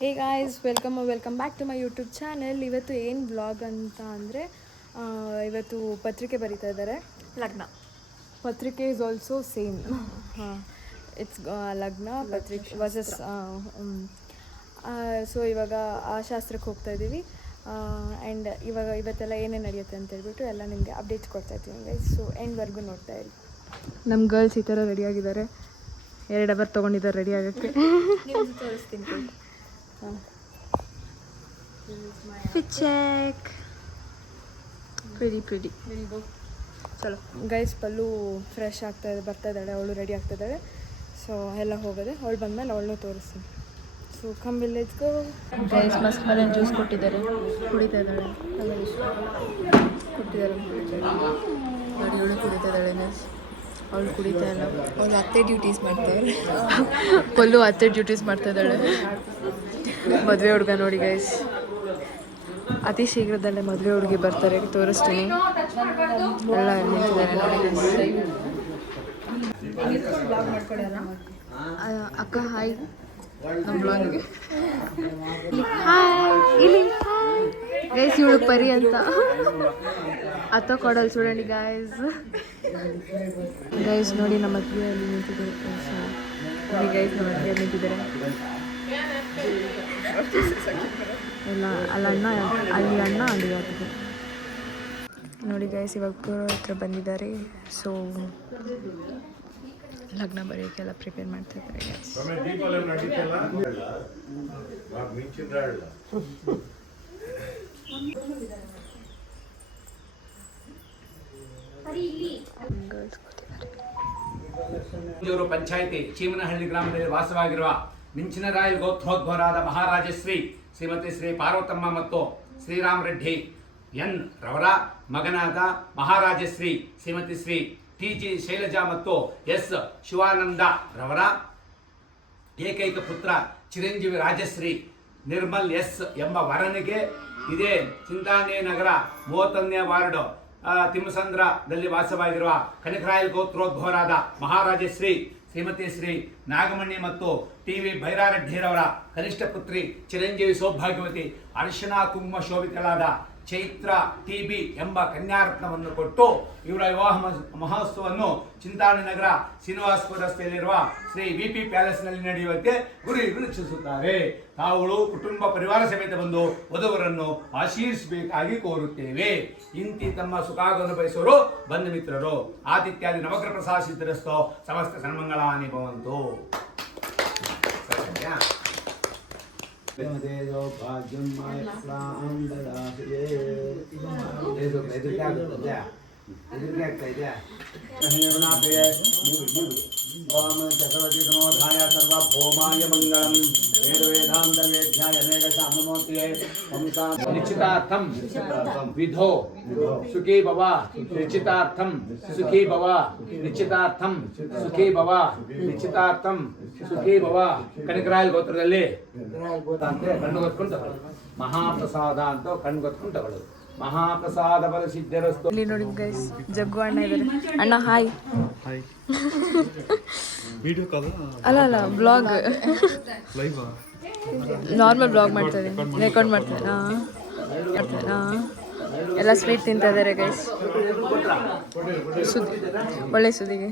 Hey guys, welcome back to my YouTube channel. ಇವತ್ತು ಏನು vlog ಅಂತ ಅಂದರೆ, ಇವತ್ತು ಪತ್ರಿಕೆ ಬರೀತಾ ಇದ್ದಾರೆ. ಲಗ್ನ ಪತ್ರಿಕೆ ಈಸ್ ಆಲ್ಸೋ ಸೇಮ್. ಹಾಂ, ಇಟ್ಸ್ ಲಗ್ನ ಪತ್ರಿಕೆ ವರ್ಸಸ್. ಸೊ ಇವಾಗ ಆ ಶಾಸ್ತ್ರಕ್ಕೆ ಹೋಗ್ತಾ ಇದ್ದೀವಿ. ಆ್ಯಂಡ್ ಇವತ್ತೆಲ್ಲ ಏನೇನು ನಡೆಯುತ್ತೆ ಅಂತ ಹೇಳ್ಬಿಟ್ಟು ಎಲ್ಲ ನಿಮಗೆ ಅಪ್ಡೇಟ್ಸ್ ಕೊಡ್ತಾ ಇರ್ತೀನಿ ಗೈಸ್. ಸೊ ಎಂಡ್ವರೆಗೂ ನೋಡ್ತಾ ಇರಿ. ನಮ್ಮ ಗರ್ಲ್ಸ್ ಈ ಥರ ರೆಡಿಯಾಗಿದ್ದಾರೆ. 2 ಅವರ್ ತೊಗೊಂಡಿದ್ದಾರೆ ರೆಡಿ ಆಗೋಕ್ಕೆ. ತೋರಿಸ್ತೀನಿ. Fit check. Pretty. ಚಲೋ ಗೈಸ್, ಪಲ್ಲು ಫ್ರೆಶ್ ಬರ್ತಾ ಇದ್ದಾಳೆ, ಅವಳು ರೆಡಿ ಆಗ್ತಾ ಇದ್ದಾಳೆ. ಸೊ ಎಲ್ಲ ಹೋಗೋದೆ. ಅವಳು ಬಂದಮೇಲೆ ಅವಳನ್ನೂ ತೋರಿಸ್ತೀನಿ. So come let's go. Guys, Musk melon juice ಕೊಟ್ಟಿದ್ದಾರೆ, ಕುಡಿತಾ ಇದ್ದಾಳೆ. ಕೊಟ್ಟಿದ್ದಾರೆ ನೋಡಿ, ಇವಳು ಕುಡಿತಾ ಇದ್ದಾಳೆ. ಅವಳು ಕುಡಿತಾ ಇಲ್ಲ, ಅವಳು ಅತ್ತೆ ಡ್ಯೂಟೀಸ್ ಮಾಡ್ತಾಳೆ. ಪಲ್ಲು ಅತ್ತೆ ಡ್ಯೂಟೀಸ್ ಮಾಡ್ತಾ ಇದ್ದಾಳೆ. ಮದುವೆ ಹುಡುಗ ನೋಡಿ ಗೈಸ್, ಅತಿ ಶೀಘ್ರದಲ್ಲೇ ಮದುವೆ ಹುಡುಗಿ ಬರ್ತಾರೆ, ತೋರಿಸ್ತೀನಿ. ಎಲ್ಲ ನಿಂತಿದ್ದಾರೆ ನೋಡಿ. ಅಕ್ಕ ಹಾಯ್, ನಮ್ಮ ಬ್ಲಾಗ್ಗೆ ಹಾಯ್. ಗೈಸ್, ಇವಳು ಪರಿ ಅಂತ ಅತ್ತ ಕೊಡಲ್ ಸುಡಂಡಿ ಗೈಸ್. ನೋಡಿ ನಮ್ಮ ಮದುವೆಯಲ್ಲಿ ನಿಂತಿದ್ದಾರೆ. ನೋಡಿ ಗೈಸ್, ನಮ್ಮ ಮದುವೆಯಲ್ಲಿ ನಿಂತಿದ್ದಾರೆ ಎಲ್ಲ. ಅಲ್ಲಿ ಅಣ್ಣ ಅಲ್ಲಿ ಆಗ್ತಿದೆ ನೋಡಿ ಗೈಸ್. ಇವಾಗ ಪೂರ್ವ ಹತ್ರ ಬಂದಿದ್ದಾರೆ. ಸೊ ಲಗ್ನ ಬರೆಯೋಕ್ಕೆಲ್ಲ ಪ್ರಿಪೇರ್ ಮಾಡ್ತಾ ಇದ್ದಾರೆ ಗೈಸ್. ಪಂಚಾಯಿತಿ ಚೀಮನಹಳ್ಳಿ ಗ್ರಾಮದಲ್ಲಿ ವಾಸವಾಗಿರುವ ಮಿಂಚಿನರಾಯ ಗೋತ್ರೋದ್ಭವರಾದ ಮಹಾರಾಜಶ್ರೀ ಶ್ರೀಮತಿ ಶ್ರೀ ಪಾರ್ವತಮ್ಮ ಮತ್ತು ಶ್ರೀರಾಮ್ ರೆಡ್ಡಿ ಎನ್ ರವರ ಮಗನಾದ ಮಹಾರಾಜಶ್ರೀ ಶ್ರೀಮತಿ ಶ್ರೀ ಟಿ.ಜಿ. ಶೈಲಜಾ ಮತ್ತು ಎಸ್. ಶಿವಾನಂದ ರವರ ಏಕೈಕ ಪುತ್ರ ಚಿರಂಜೀವಿ ರಾಜಶ್ರೀ ನಿರ್ಮಲ್ ಎಸ್ ಎಂಬ ವರನಿಗೆ ಇದೇ ಚಿಂತಾನೆ ನಗರ 31ನೇ ವಾರ್ಡ್ ತಿಮ್ಮಸಂದ್ರದಲ್ಲಿ ವಾಸವಾಗಿರುವ ಕನಕರಾಯಲ್ ಗೋತ್ರೋದ್ಭವರಾದ ಮಹಾರಾಜಶ್ರೀ ಶ್ರೀಮತಿ ಶ್ರೀ ನಾಗಮಣಿ ಮತ್ತು ಟಿ.ವಿ. ಭೈರಾರೆಡ್ಡಿರವರ ಕನಿಷ್ಠ ಪುತ್ರಿ ಚಿರಂಜೀವಿ ಸೌಭಾಗ್ಯವತಿ ಅರ್ಶನ ಕುಂಕುಮ ಶೋಭಿತಳಾದ ಚೈತ್ರ ಟಿ.ಬಿ. ಎಂಬ ಕನ್ಯಾರತ್ನವನ್ನು ಕೊಟ್ಟು ಇವರ ವಿವಾಹ ಮಹೋತ್ಸವವನ್ನು ಚಿಂತಾಮಣಿ ನಗರ ಶ್ರೀನಿವಾಸಪುರ ರಸ್ತೆಯಲ್ಲಿರುವ ಶ್ರೀ ವಿ.ಪಿ. ಪ್ಯಾಲೇಸ್ನಲ್ಲಿ ನಡೆಯುವಂತೆ ಗುರು ನಿರೀಕ್ಷಿಸುತ್ತಾರೆ. ತಾವುಗಳು ಕುಟುಂಬ ಪರಿವಾರ ಸಮೇತ ಬಂದು ವಧುವರನ್ನು ಆಶೀರ್ವಿಸಬೇಕಾಗಿ ಕೋರುತ್ತೇವೆ. ಇಂತಿ ತಮ್ಮ ಸುಖಾಗವನ್ನು ಬಯಸುವರು ಬಂಧು ಮಿತ್ರರು. ಆದಿತ್ಯಾದಿ ನವಗ್ರಹ ಪ್ರಸಾದ ಸಿದ್ಧರಸ್ತೋ ಸಮಸ್ತ ಸನ್ಮಂಗಳಾನಿ ಭವಂತು. ಓಂ ಚಕ್ರವರ್ತಿ ಸಮೋಧಾಯ ಸರ್ವಭೌಮಾಯ ಮಂಗಳಂ ವೇದಾಂತ ವೇದ್ಯಾಯ ಅನೇಕಶಾಮನೋತಿಯೇ ನಿಶ್ಚಿತಾರ್ಥಂ ವಿಧೋ ಸುಖೀ ಭವ ನಿಶ್ಚಿತಾರ್ಥಂ ಸುಖೀ ಭವ ನಿಶ್ಚಿತಾರ್ಥಂ ಸುಖೀ ಭವ ನಿಶ್ಚಿತಾರ್ಥಂ ಸುಖೀ ಭವ. ಕನಕರಾಯಲ್ ಗೋತ್ರದಲ್ಲಿ ಕಣ್ಣುಗೊತ್ಕೊಂಡು ತಗೊಳ್ಳೋದು, ಮಹಾಪ್ರಸಾದ ಅಂತ ಕಣ್ಗೊತ್ಕೊಂಡು ತಗೊಳ್ಳೋದು. ಮಹಾಪ್ರಸಾದ ಬಲ ಸಿದ್ಧರಸ್ತು. ಇಲ್ಲಿ ನೋಡಿ ಗೈಸ್, ಜಗ್ಗು ಅಣ್ಣ ಇದ್ದಾರೆ. ಅಣ್ಣ ಹಾಯ್. ಅಲ್ಲ ಬ್ಲಾಗ್, ನಾರ್ಮಲ್ ಬ್ಲಾಗ್ ಮಾಡ್ತಾರೆ, ರೆಕಾರ್ಡ್ ಮಾಡ್ತಾರೆ. ಎಲ್ಲ ಸ್ವೀಟ್ ತಿಂತಾ ಇದ್ದಾರೆ ಗೈಸ್. ಸುದ್ದಿ, ಒಳ್ಳೆ ಸುದ್ದಿಗೆ.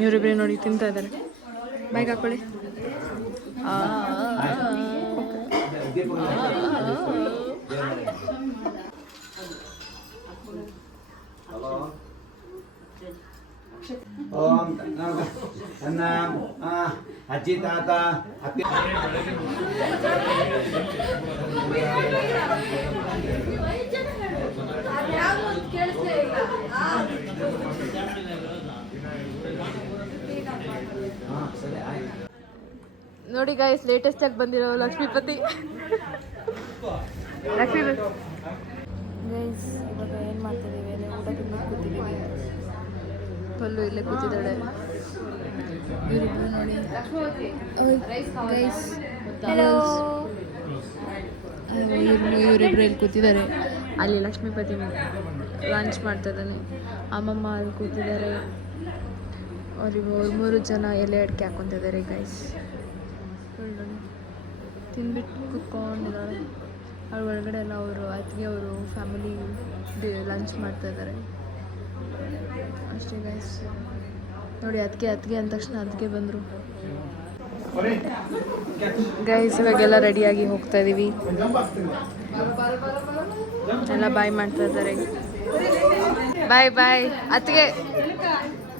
ಇವರಿಬ್ಬರೇ ನೋಡಿ ತಿಂತಾ ಇದ್ದಾರೆ. ಬೈಕ್ ಹಾಕೊಳ್ಳಿ. ಓಂ ಅನ್ನ ಅಜ್ಜಿ ತಾತ ಅತ್ತಿ ನೋಡಿ ಗೈಸ್, ಲೇಟೆಸ್ಟ್ ಆಗಿ ಬಂದಿರೋ ಲಕ್ಷ್ಮೀಪತಿ. ಗೈಸ್, ಇವಾಗ ಏನು ಮಾಡ್ತಿದ್ದೀವಿ ಅಂದರೆ ಊಟ ತಿನ್ನೋದು ಕೂತಿದ್ದೀವಿ. ಪಲ್ಲು ಇಲ್ಲೇ ಕೂತಿದ್ದಾಳೆ. ಇವರಿಬ್ಬರು ನೋಡಿ ಗೈಸ್, ಇವರಿಬ್ಬರು ಇಲ್ಲಿ ಕೂತಿದ್ದಾರೆ. ಅಲ್ಲಿ ಲಕ್ಷ್ಮೀಪತಿ ಲಂಚ್ ಮಾಡ್ತಾ ಇದ್ದಾನೆ. ಅಮ್ಮಮ್ಮ ಅಲ್ಲಿ ಕೂತಿದ್ದಾರೆ. ಅವ್ರಿಗೆ 3 ಜನ ಎಲೆ ಅಡಿಕೆ ಹಾಕ್ಕೊತಿದ್ದಾರೆ ಗೈಸ್. ತಿಂದ್ಬಿಟ್ಟು ಕುತ್ಕೊಂಡಿದ್ದಾಳೆ. ಅವ್ರ ಒಳಗಡೆ ಎಲ್ಲ ಅವರು ಅತ್ತಿಗೆ ಅವರು ಫ್ಯಾಮಿಲಿ ಲಂಚ್ ಮಾಡ್ತಾಯಿದ್ದಾರೆ ಅಷ್ಟೇ ಗೈಸ್. ನೋಡಿ ಅತ್ತಿಗೆ ಅಂದ ತಕ್ಷಣ ಅದಕ್ಕೆ ಬಂದರು ಗೈಸ್. ಇವಾಗೆಲ್ಲ ರೆಡಿಯಾಗಿ ಹೋಗ್ತಾ ಇದ್ದೀವಿ. ಎಲ್ಲ ಬಾಯ್ ಮಾಡ್ತಾ ಇದ್ದಾರೆ. ಬಾಯ್ ಅತ್ತಿಗೆ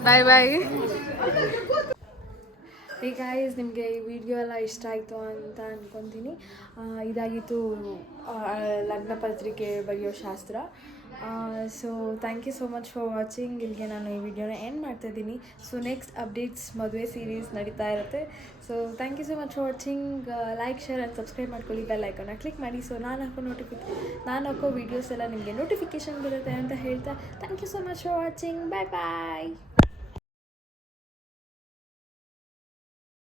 ಬಾಯ್. ಹೇ ಗಾಯ್ಸ್, ನಿಮಗೆ ಈ ವಿಡಿಯೋ ಎಲ್ಲ ಇಷ್ಟ ಆಯಿತು ಅಂತ ಅಂದ್ಕೊತೀನಿ. ಇದಾಗಿತ್ತು ಲಗ್ನ ಪತ್ರಿಕೆ ಬರೆಯೋ ಶಾಸ್ತ್ರ. So thank you so much for watching. ಇಲ್ಲಿಗೆ ನಾನು ಈ ವಿಡಿಯೋನ ಎಂಡ್ ಮಾಡ್ತಾಯಿದ್ದೀನಿ. ಸೊ ನೆಕ್ಸ್ಟ್ ಅಪ್ಡೇಟ್ಸ್ ಮದುವೆ ಸೀರೀಸ್ ನಡೀತಾ ಇರುತ್ತೆ. So thank you so much for watching. Like, share and subscribe ಮಾಡ್ಕೊಳ್ಳಿ. ಬೆಲ್ ಐಕಾನ್ನ ಕ್ಲಿಕ್ ಮಾಡಿ. ಸೊ ನಾನು ಹಾಕೋ ವೀಡಿಯೋಸ್ ಎಲ್ಲ ನಿಮಗೆ ನೋಟಿಫಿಕೇಷನ್ ಬರುತ್ತೆ ಅಂತ ಹೇಳ್ತಾ thank you so much for watching. Bye.